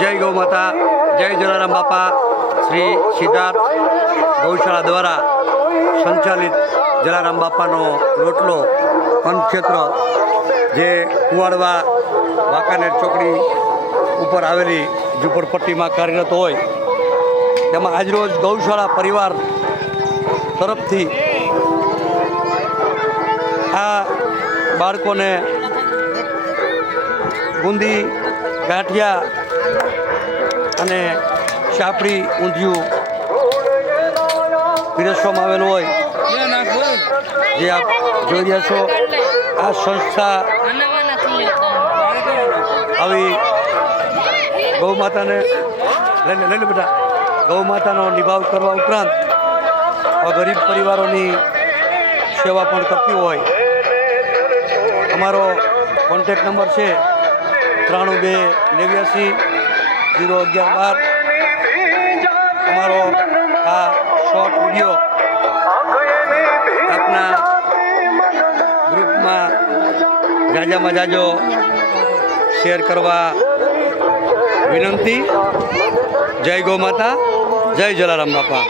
જય ગૌ માતા, જય જલારામ બાપા. શ્રી સિદ્ધાર્થ ગૌશાળા દ્વારા સંચાલિત જલારામ બાપાનો રોટલો વનક્ષેત્ર જે કુવાડવા વાંકાનેર ચોકડી ઉપર આવેલી ઝૂંપડપટ્ટીમાં કાર્યરત હોય તેમાં આજરોજ ગૌશાળા પરિવાર તરફથી આ બાળકોને બુંદી, ગાંઠિયા અને ચાપડી ઊંધિયું પીરસવામાં આવેલું હોય જે આપ જોઈ રહ્યા છો. આ સંસ્થા આવી ગૌ માતાને લઈ લે બેટા, ગૌ માતાનો નિભાવ કરવા ઉપરાંત ગરીબ પરિવારોની સેવા પણ કરતી હોય. અમારો કોન્ટેક્ટ નંબર છે 9289 01112. અમારો આ શોર્ટ વિડીયો આપના ગ્રુપમાં જાજામાં જાજો શેર કરવા વિનંતી. જય ગૌ માતા, જય જલારામ બાપા.